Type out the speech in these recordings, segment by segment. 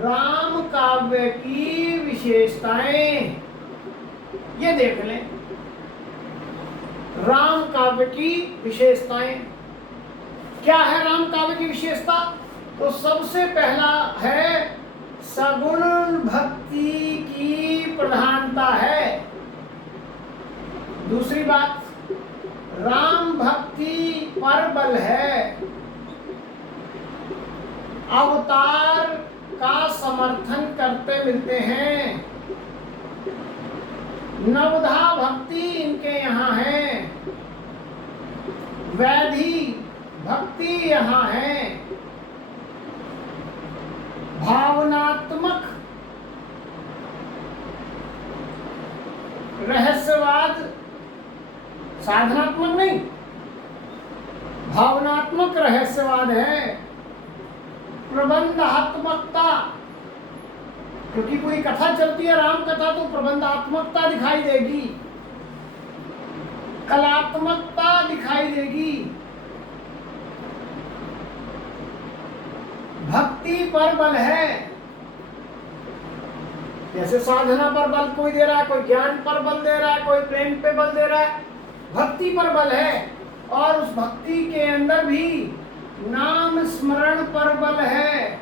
राम काव्य की विशेषताएं, ये देख लें। राम काव्य की विशेषताएं क्या है? राम काव्य की विशेषता तो सबसे पहला है सगुण भक्ति की प्रधानता है। दूसरी बात, राम भक्ति पर बल है। अवतार का समर्थन करते मिलते हैं। नवधा भक्ति इनके यहाँ है। वैधि भक्ति यहाँ है। भावनात्मक रहस्यवाद, साधनात्मक नहीं, भावनात्मक रहस्यवाद है। प्रबंधात्मकता, क्योंकि कोई कथा चलती है राम कथा तो प्रबंधात्मकता दिखाई देगी, कलात्मकता दिखाई देगी। भक्ति पर बल है। जैसे साधना पर बल कोई दे रहा है, कोई ज्ञान पर बल दे रहा है, कोई प्रेम पे बल दे रहा है, भक्ति पर बल है। और उस भक्ति के अंदर भी नाम स्मरण पर बल है,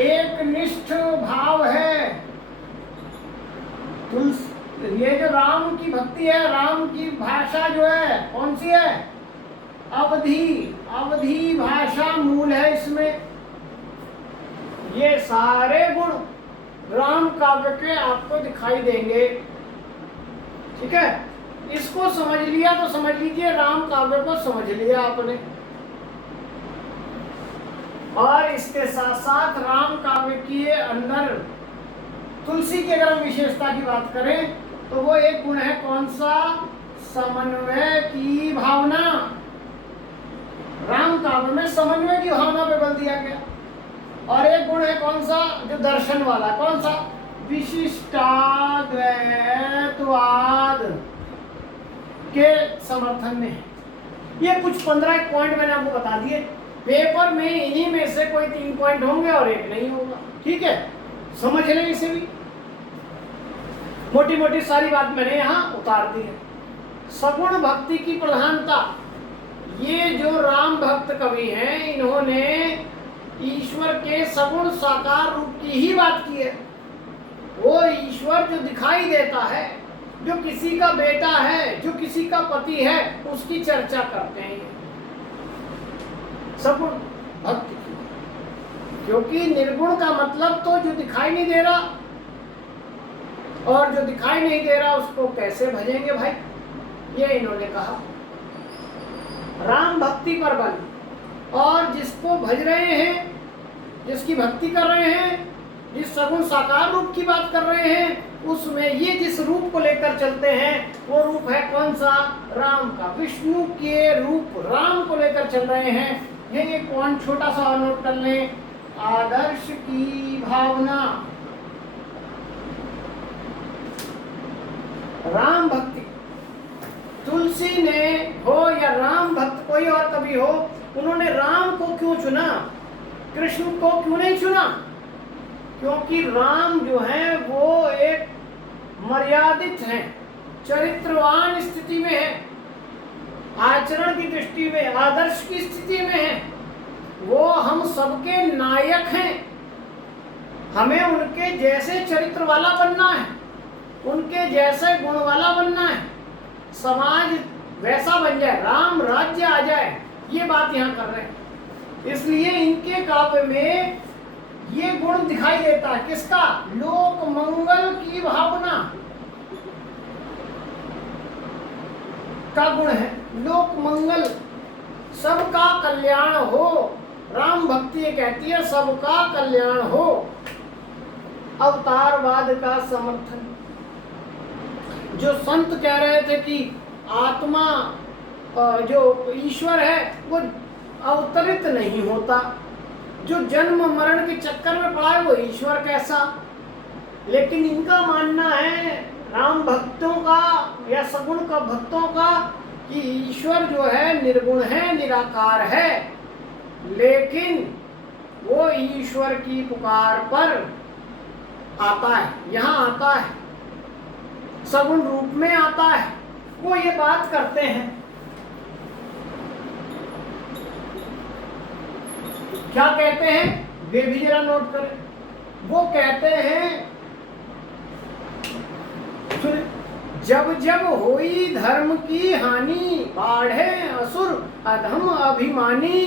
एक निष्ठ भाव है। ये जो राम की भक्ति है, राम की भाषा जो है कौन सी है? अवधि भाषा मूल है इसमें। ये सारे गुण राम काव्य के आपको दिखाई देंगे। ठीक है, इसको समझ लिया तो समझ लीजिए राम काव्य को समझ लिया आपने। और इसके साथ साथ राम काव्य के अंदर तुलसी की अगर हम विशेषता की बात करें तो वो एक गुण है कौन सा? समन्वय की भावना। राम काव्य में समन्वय की भावना पे बल दिया गया। और एक गुण है कौन सा? जो दर्शन वाला, कौन सा? विशिष्टाद्वैतवाद के समर्थन में। ये कुछ 15 पॉइंट मैंने आपको बता दिए। पेपर में इन्हीं में से कोई 3 पॉइंट होंगे और एक नहीं होगा। ठीक है, समझ लें इसे भी। मोटी मोटी सारी बात मैंने यहाँ उतार दी है। सगुण भक्ति की प्रधानता, ये जो राम भक्त कवि हैं इन्होंने ईश्वर के सगुण साकार रूप की ही बात की है। वो ईश्वर जो दिखाई देता है, जो किसी का बेटा है, जो किसी का पति है, उसकी चर्चा करते हैं सगुण भक्ति की। क्योंकि निर्गुण का मतलब तो जो दिखाई नहीं दे रहा, और जो दिखाई नहीं दे रहा उसको कैसे भजेंगे भाई? ये इन्होंने कहा। राम भक्ति पर बल। और जिसको भज रहे हैं, जिसकी भक्ति कर रहे हैं, जिस सगुण साकार रूप की बात कर रहे हैं, उसमें ये जिस रूप को लेकर चलते हैं वो रूप है कौन सा? राम का। विष्णु के रूप राम को लेकर चल रहे हैं। ये पॉइंट छोटा सा नोट कर लें। आदर्श की भावना, राम भक्ति। तुलसी ने हो या राम भक्त कोई और कवि हो, उन्होंने राम को क्यों चुना, कृष्ण को क्यों नहीं चुना? क्योंकि राम जो है वो एक मर्यादित हैं, चरित्रवान स्थिति में है, आचरण की दृष्टि में आदर्श की स्थिति में है। वो हम सबके नायक हैं। हमें उनके जैसे चरित्र वाला बनना है, उनके जैसे गुण वाला बनना है। समाज वैसा बन जाए, राम राज्य आ जाए, ये बात यहाँ कर रहे हैं। इसलिए इनके काव्य में ये गुण दिखाई देता है। किसका? लोक मंगल की भावना का गुण है। लोक मंगल, सबका कल्याण हो। राम भक्ति ये कहती है सबका कल्याण हो। अवतारवाद का समर्थन, जो संत कह रहे थे कि आत्मा जो ईश्वर है वो अवतरित नहीं होता, जो जन्म मरण के चक्कर में पड़ा है वो ईश्वर कैसा। लेकिन इनका मानना है राम भक्तों का या सगुण का भक्तों का कि ईश्वर जो है निर्गुण है, निराकार है, लेकिन वो ईश्वर की पुकार पर आता है, यहाँ आता है, सगुण रूप में आता है, वो ये बात करते हैं। क्या कहते हैं वे भी जरा नोट करें। वो कहते हैं, जब जब होई धर्म की हानि, बाढ़े असुर अधम अभिमानी,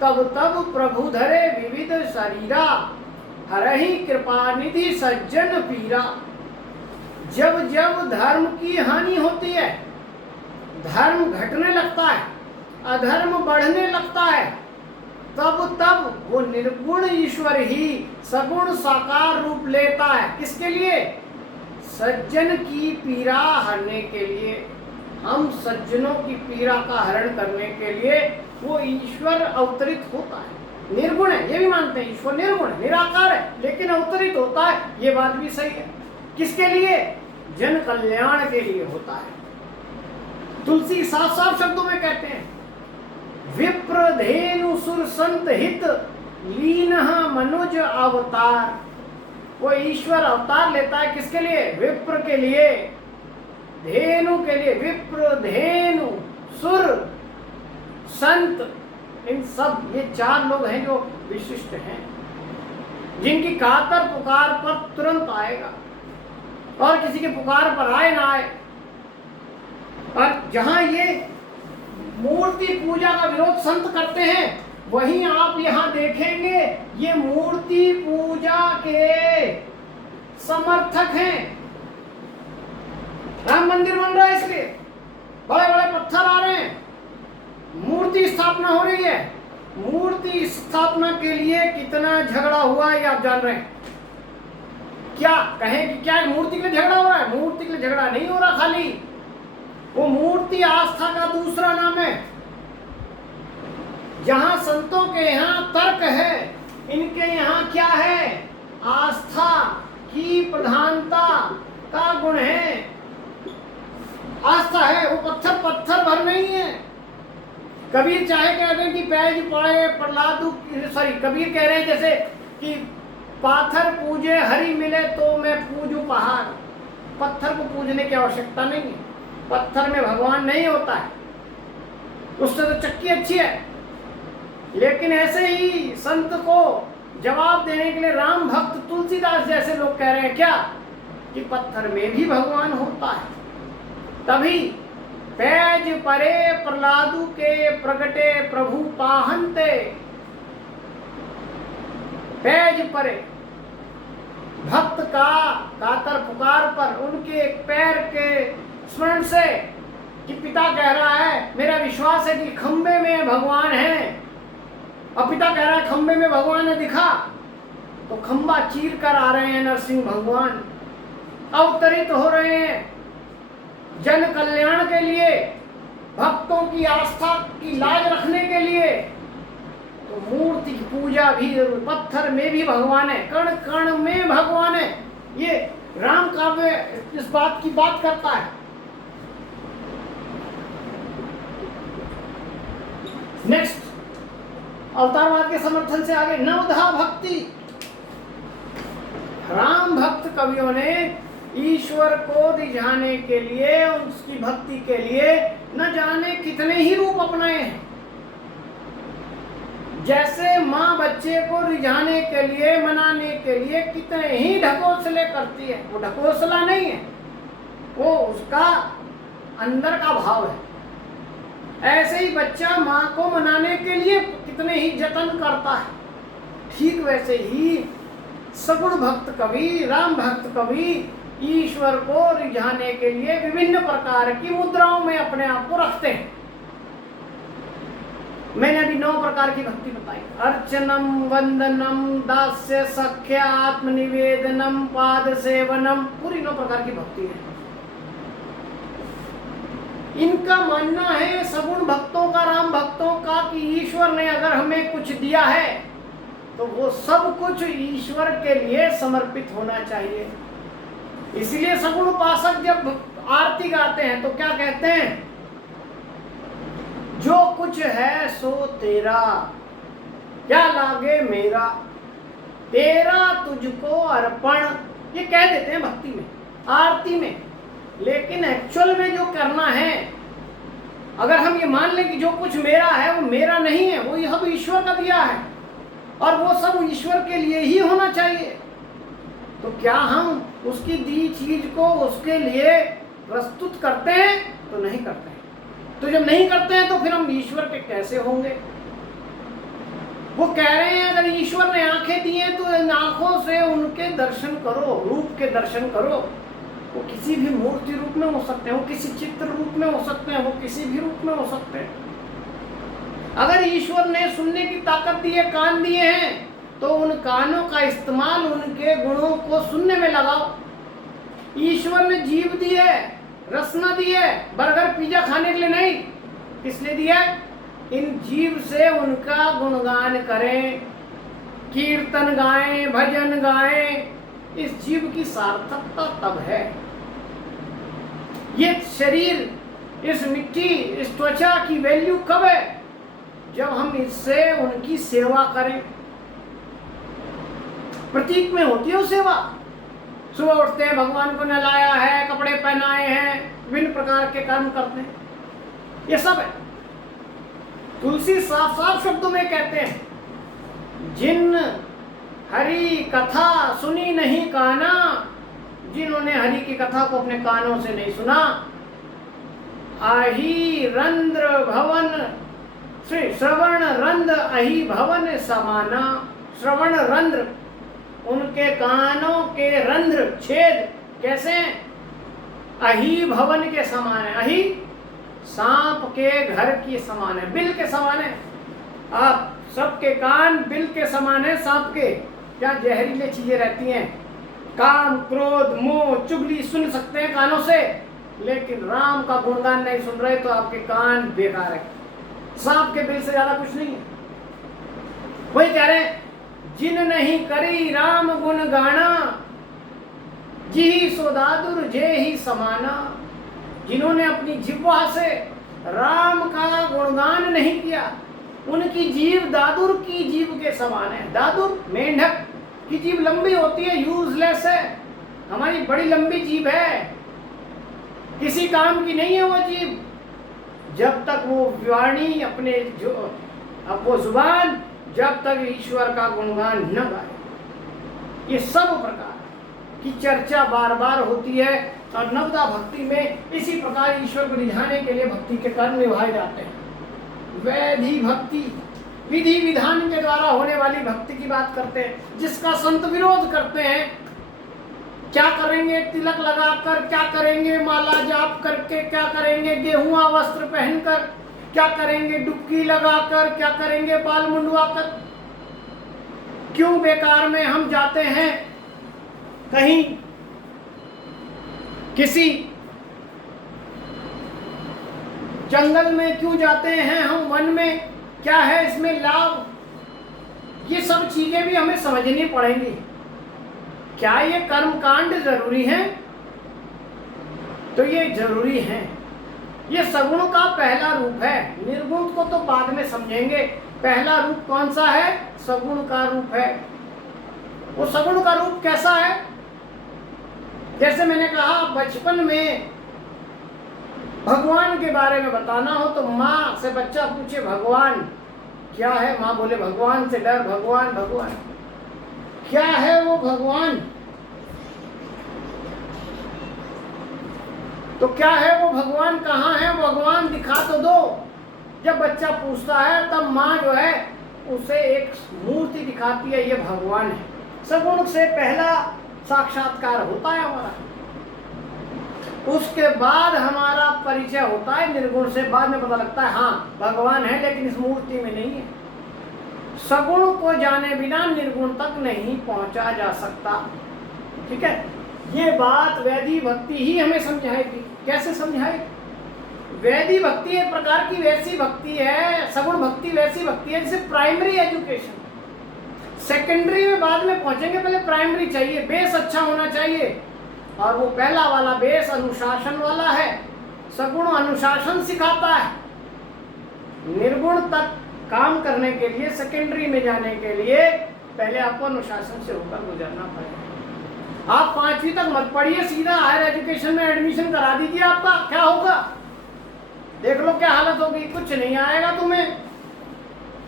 तब तब प्रभु धरे विविध शरीरा, हरहि कृपा निधि सज्जन पीरा। जब जब धर्म की हानि होती है, धर्म घटने लगता है, अधर्म बढ़ने लगता है, तब तब वो निर्गुण ईश्वर ही सगुण साकार रूप लेता है। किसके लिए? सज्जन की पीड़ा हरने के लिए। हम सज्जनों की पीड़ा का हरण करने के लिए वो ईश्वर अवतरित होता है। निर्गुण है, ये भी मानते हैं, ईश्वर निर्गुण है, निराकार है, लेकिन अवतरित होता है, ये बात भी सही है। किसके लिए? जन कल्याण के लिए होता है। तुलसी साफ साफ शब्दों में कहते हैं, विप्र धेनु सुर संत हित, लीनः मनुज अवतार। वो ईश्वर अवतार लेता है किसके लिए? विप्र के लिए, धेनु के लिए। विप्र, धेनु, सुर, संत, इन सब ये चार लोग हैं जो विशिष्ट हैं, जिनकी कातर पुकार पर तुरंत आएगा और किसी के पुकार पर आए ना आए। और जहां ये मूर्ति पूजा का विरोध संत करते हैं, वहीं आप यहाँ देखेंगे ये मूर्ति पूजा के समर्थक हैं। राम मंदिर बन रहा है, इसलिए बड़े बड़े पत्थर आ रहे हैं, मूर्ति स्थापना हो रही है। मूर्ति स्थापना के लिए कितना झगड़ा हुआ है आप जान रहे हैं। क्या कहें कि क्या मूर्ति के लिए झगड़ा हो रहा है? मूर्ति के लिए झगड़ा नहीं हो रहा, खाली वो मूर्ति आस्था का दूसरा नाम है। जहां संतों के यहाँ तर्क है, इनके यहाँ क्या है? आस्था की प्रधानता का गुण है। आस्था है, वो पत्थर पत्थर भर नहीं है। कबीर चाहे कह रहे हैं कि पैज पड़े प्रहलादु, सॉरी कबीर कह रहे हैं जैसे कि पाथर पूजे हरि मिले तो मैं पूजू पहाड़। पत्थर को पूजने की आवश्यकता नहीं है, पत्थर में भगवान नहीं होता है, उससे तो चक्की अच्छी है। लेकिन ऐसे ही संत को जवाब देने के लिए राम भक्त तुलसीदास जैसे लोग कह रहे हैं क्या? कि पत्थर में भी भगवान होता है। तभी पैज परे प्रहलादु के प्रगटे प्रभु पाहनते। पैज परे, भक्त का कातर पुकार पर उनके पैर के स्मरण से कि पिता कह रहा है, मेरा विश्वास है कि खंबे में भगवान है, और पिता कह रहा है खंबे में भगवान ने दिखा, तो खंबा चीर कर आ रहे हैं नरसिंह भगवान, अवतरित हो रहे हैं जन कल्याण के लिए, भक्तों की आस्था की लाज रखने के लिए। तो मूर्ति की पूजा भी जरूर, पत्थर में भी भगवान है, कण कण में भगवान है। ये राम काव्य इस बात की बात करता है। नेक्स्ट, अवतारवाद के समर्थन से आगे, नवधा भक्ति। राम भक्त कवियों ने ईश्वर को रिझाने के लिए, उसकी भक्ति के लिए न जाने कितने ही रूप अपनाए हैं। जैसे माँ बच्चे को रिझाने के लिए, मनाने के लिए कितने ही ढकोसले करती है, वो ढकोसला नहीं है, वो उसका अंदर का भाव है। ऐसे ही बच्चा माँ को मनाने के लिए कितने ही जतन करता है। ठीक वैसे ही सगुण भक्त कवि, राम भक्त कवि ईश्वर को रिझाने के लिए विभिन्न प्रकार की मुद्राओं में अपने आप को रखते हैं। मैंने अभी 9 प्रकार की भक्ति बताई। अर्चनम, वंदनम, दास्य, सख्या, आत्मनिवेदनम, पाद सेवनम, पूरी 9 प्रकार की भक्ति है। इनका मानना है सगुण भक्तों का, राम भक्तों का, कि ईश्वर ने अगर हमें कुछ दिया है तो वो सब कुछ ईश्वर के लिए समर्पित होना चाहिए। इसलिए सगुण उपासक जब आरती गाते हैं तो क्या कहते हैं? जो कुछ है सो तेरा। क्या लागे मेरा, तेरा तुझको अर्पण, ये कह देते हैं भक्ति में, आरती में। लेकिन एक्चुअल में जो करना है, अगर हम ये मान लें कि जो कुछ मेरा है वो मेरा नहीं है, वो सब ईश्वर का दिया है और वो सब ईश्वर के लिए ही होना चाहिए, तो क्या हम उसकी दी चीज को उसके लिए प्रस्तुत करते हैं? तो नहीं करते हैं। तो जब नहीं करते हैं तो फिर हम ईश्वर के कैसे होंगे? वो कह रहे हैं अगर ईश्वर ने आंखें दी हैं तो इन आंखों से उनके दर्शन करो, रूप के दर्शन करो। वो किसी भी मूर्ति रूप में हो सकते हैं, वो किसी चित्र रूप में हो सकते हैं, वो किसी भी रूप में हो सकते हैं। अगर ईश्वर ने सुनने की ताकत दी है, कान दिए हैं, तो उन कानों का इस्तेमाल उनके गुणों को सुनने में लगाओ। ईश्वर ने जीभ दी है, रसना दी है, बर्गर पिज्जा खाने के लिए नहीं, किस लिए दिया है? इन जीव से उनका गुणगान करें, कीर्तन गाएं, भजन गाएं। इस जीव की सार्थकता तब है। ये शरीर, इस मिट्टी, इस त्वचा की वैल्यू कब है? जब हम इससे उनकी सेवा करें। प्रतीक में होती है वो सेवा। सुबह उठते हैं, भगवान को नहलाया है, कपड़े पहनाए हैं, विभिन्न प्रकार के कर्म करते हैं, ये सब है। तुलसी साफ साफ शब्दों में कहते हैं, जिन हरि कथा सुनी नहीं काना, जिन्होंने हरि की कथा को अपने कानों से नहीं सुना, आही रंध्र भवन, श्रवण रंध्र अहि भवन समाना। श्रवण रंध्र, उनके कानों के रंध्र, छेद कैसे हैं? अहि भवन के समान है। अहि सांप के घर के समान है, बिल के समान है। आप सबके कान बिल के समान है सांप के। क्या जहरीले चीजें रहती हैं, काम, क्रोध, मोह, चुगली सुन सकते हैं कानों से, लेकिन राम का गुणगान नहीं सुन रहे तो आपके कान बेकार है। सांप के बिल से ज्यादा कुछ नहीं है। वही कह रहे हैं, जिन नहीं करी राम गुण गाना, जी सो दादुर जे ही समाना। जिन्होंने अपनी जिह्वा से राम का गुणगान नहीं किया, उनकी जीव दादुर की जीव के समान है। दादुर, मेंढक की जीव लंबी होती है, यूजलेस है। हमारी बड़ी लंबी जीव है, किसी काम की नहीं है वो जीव, जब तक वो वाणी अपने जो अब वो जुबान जब तक ईश्वर का गुणगान न गाए। ये सब प्रकार की चर्चा बार बार होती है और नवदा भक्ति में इसी प्रकार ईश्वर को रिझाने के लिए भक्ति के कर्म निभाए जाते हैं। वैधि भक्ति, विधि विधान के द्वारा होने वाली भक्ति की बात करते हैं, जिसका संत विरोध करते हैं। क्या करेंगे? तिलक लगाकर, क्या करेंगे? माला जाप करके, क्या करेंगे? गेहुआ वस्त्र पहनकर, क्या करेंगे? डुबकी लगाकर, क्या करेंगे? बाल मुंडवाकर। क्यों बेकार में हम जाते हैं कहीं किसी जंगल में, क्यों जाते हैं हम वन में? क्या है इसमें लाभ? ये सब चीजें भी हमें समझनी पड़ेंगी। क्या ये कर्म कांड जरूरी है? तो ये जरूरी है। ये सगुण का पहला रूप है, निर्गुण को तो बाद में समझेंगे। पहला रूप कौन सा है? सगुण का रूप है। वो सगुण का रूप कैसा है? जैसे मैंने कहा, बचपन में भगवान के बारे में बताना हो तो माँ से बच्चा पूछे भगवान क्या है, माँ बोले भगवान से डर, भगवान भगवान। क्या है वो भगवान? तो क्या है वो भगवान? कहाँ है भगवान? दिखा तो दो। जब बच्चा पूछता है तब माँ जो है उसे एक मूर्ति दिखाती है, ये भगवान है। सगुण से पहला साक्षात्कार होता है हमारा, उसके बाद हमारा परिचय होता है निर्गुण से। बाद में पता लगता है हाँ भगवान है, लेकिन इस मूर्ति में नहीं है। सगुण को जाने बिना निर्गुण तक नहीं पहुंचा जा सकता। ठीक है, ये बात वैधि भक्ति ही हमें समझाएगी। कैसे समझाएगी? वैधि भक्ति एक प्रकार की वैसी भक्ति है, सगुण भक्ति वैसी भक्ति है जैसे प्राइमरी एजुकेशन। सेकेंडरी में बाद में पहुंचेंगे, पहले प्राइमरी चाहिए, बेस अच्छा होना चाहिए। और वो पहला वाला बेस अनुशासन वाला है। सगुण अनुशासन सिखाता है, निर्गुण तक काम करने के लिए, सेकेंडरी में जाने के लिए पहले आपको अनुशासन से होकर गुजरना पड़ेगा। आप 5वीं तक मत पढ़िए, सीधा हायर एजुकेशन में एडमिशन करा दीजिए, आपका क्या होगा देख लो क्या हालत होगी, कुछ नहीं आएगा तुम्हें।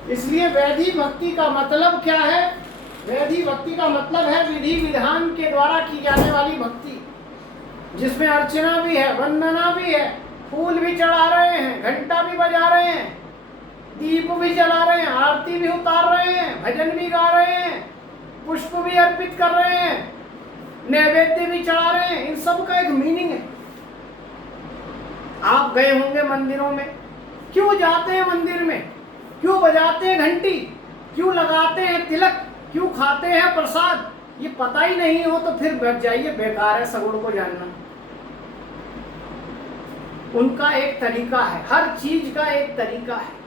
इसलिए वैधि भक्ति का मतलब क्या है? वैधि भक्ति का मतलब है विधि विधान के द्वारा की जाने वाली भक्ति, जिसमें अर्चना भी है, वंदना भी है, फूल भी चढ़ा रहे हैं, घंटा भी बजा रहे हैं, दीप भी जला रहे हैं, आरती भी उतार रहे हैं, भजन भी गा रहे हैं, पुष्प भी अर्पित कर रहे हैं, नैवेद्य भी चढ़ा रहे हैं। इन सब का एक मीनिंग है। आप गए होंगे मंदिरों में, क्यों जाते हैं मंदिर में, क्यों बजाते हैं घंटी, क्यों लगाते हैं तिलक, क्यों खाते हैं प्रसाद, ये पता ही नहीं हो तो फिर बच जाइए, बेकार है सगुण को जानना। उनका एक तरीका है, हर चीज का एक तरीका है।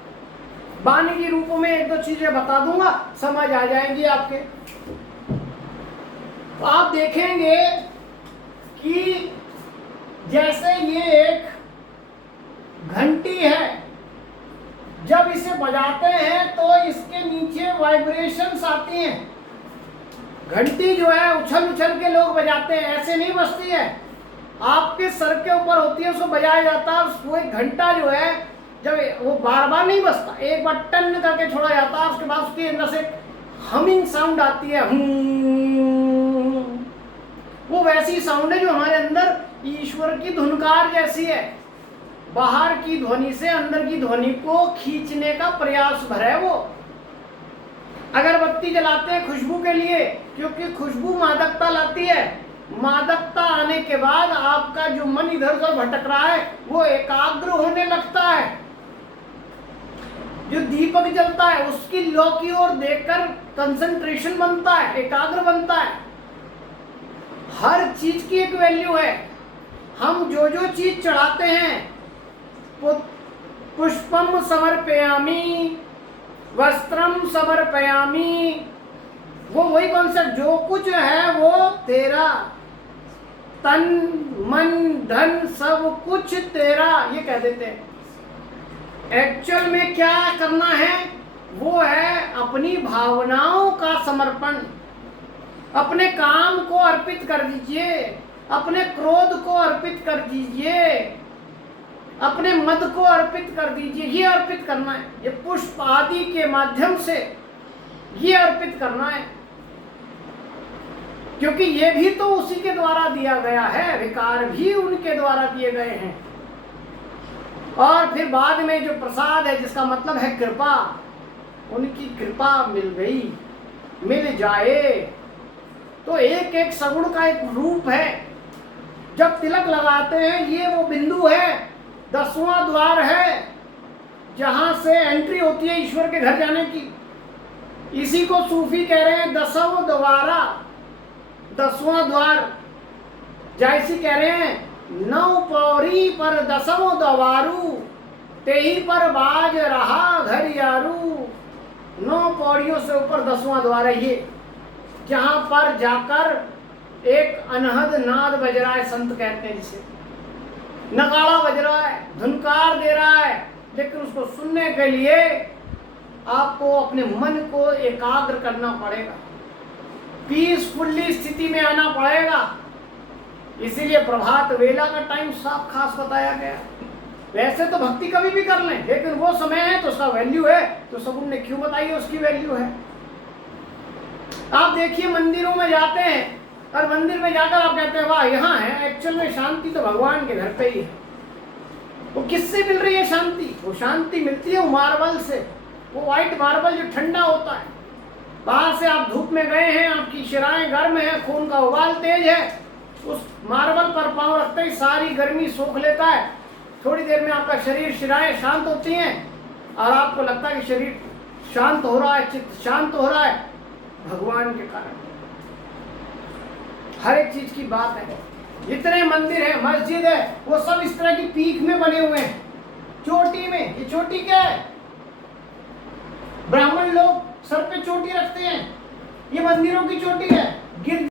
वाणी के रूप में 1-2 चीजें बता दूंगा, समझ आ जाएंगी आपके। तो आप देखेंगे कि जैसे ये एक घंटी है, जब इसे बजाते हैं तो इसके नीचे वाइब्रेशंस आती हैं। घंटी जो है उछल उछल के लोग बजाते हैं, ऐसे नहीं बजती है, आपके सर के ऊपर होती है, उसको बजाया जाता है। वो एक घंटा जो है जब वो बार बार नहीं बजता, एक बार टन करके छोड़ा जाता है, उसके बाद उसके अंदर से हमिंग साउंड आती है, वो वैसी साउंड है जो हमारे अंदर ईश्वर की धुनकार जैसी है। बाहर की ध्वनि से अंदर की ध्वनि को खींचने का प्रयास भर है वो। अगरबत्ती जलाते हैं खुशबू के लिए, क्योंकि खुशबू मादकता लाती है। मादकता आने के बाद आपका जो मन इधर उधर भटक रहा है वो एकाग्र होने लगता है। जो दीपक जलता है उसकी लौ की ओर देखकर कंसंट्रेशन बनता है, एकाग्र बनता है। हर चीज की एक वैल्यू है। हम जो जो चीज चढ़ाते हैं, पुष्पम समर्पयामि, वस्त्रम समर्पयामि, वो वही कॉन्सेप्ट, जो कुछ है वो तेरा, तन मन धन सब कुछ तेरा, ये कह देते हैं। एक्चुअल में क्या करना है, वो है अपनी भावनाओं का समर्पण। अपने काम को अर्पित कर दीजिए, अपने क्रोध को अर्पित कर दीजिए, अपने मद को अर्पित कर दीजिए। ये अर्पित करना है, ये पुष्प आदि के माध्यम से ये अर्पित करना है, क्योंकि ये भी तो उसी के द्वारा दिया गया है, विकार भी उनके द्वारा दिए गए हैं। और फिर बाद में जो प्रसाद है, जिसका मतलब है कृपा, उनकी कृपा मिल गई, मिल जाए तो एक एक सगुण का एक रूप है। जब तिलक लगाते हैं, ये वो बिंदु है, 10वां द्वार है, जहां से एंट्री होती है ईश्वर के घर जाने की। इसी को सूफी कह रहे हैं 10वां द्वारा, 10वां द्वार। जैसी कह रहे हैं 9 पौरी पर 10वां द्वारू, तेही पर बाज रहा घर यारू। 9 पौड़ियों से ऊपर 10वां द्वार है ये, जहां पर जाकर एक अनहद नाद बज रहा है, संत कहते हैं जिसे, नगाड़ा बज रहा है, धुनकार दे रहा है। लेकिन उसको सुनने के लिए आपको अपने मन को एकाग्र करना पड़ेगा, पीसफुल्ली स्थिति में आना पड़ेगा। इसीलिए प्रभात वेला का टाइम साफ खास बताया गया। वैसे तो भक्ति कभी भी कर लें, लेकिन वो समय है तो उसका वैल्यू है, तो सगुन ने क्यों बताई उसकी वैल्यू है। आप देखिए मंदिरों में जाते हैं और मंदिर में जाकर आप कहते हैं वाह यहाँ है, एक्चुअल में शांति तो भगवान के घर पे ही है। वो किससे मिल रही है शांति? वो शांति मिलती है मार्बल से, वो व्हाइट मार्बल जो ठंडा होता है। बाहर से आप धूप में गए हैं, आपकी शिराएं गर्म है, खून का उबाल तेज है, उस मार्बल पर पांव रखते ही सारी गर्मी सोख लेता है। थोड़ी देर में आपका शरीर, शिराएं शांत होती हैं और आपको लगता है कि शरीर शांत हो रहा है, चित्त शांत हो रहा है, भगवान के कारण। हर एक चीज की बात है। जितने मंदिर है, मस्जिद है, वो सब इस तरह की पीक में बने हुए हैं, चोटी में। ये चोटी क्या है? ब्राह्मण लोग सर पे चोटी रखते हैं, ये मंदिरों की चोटी है। गिर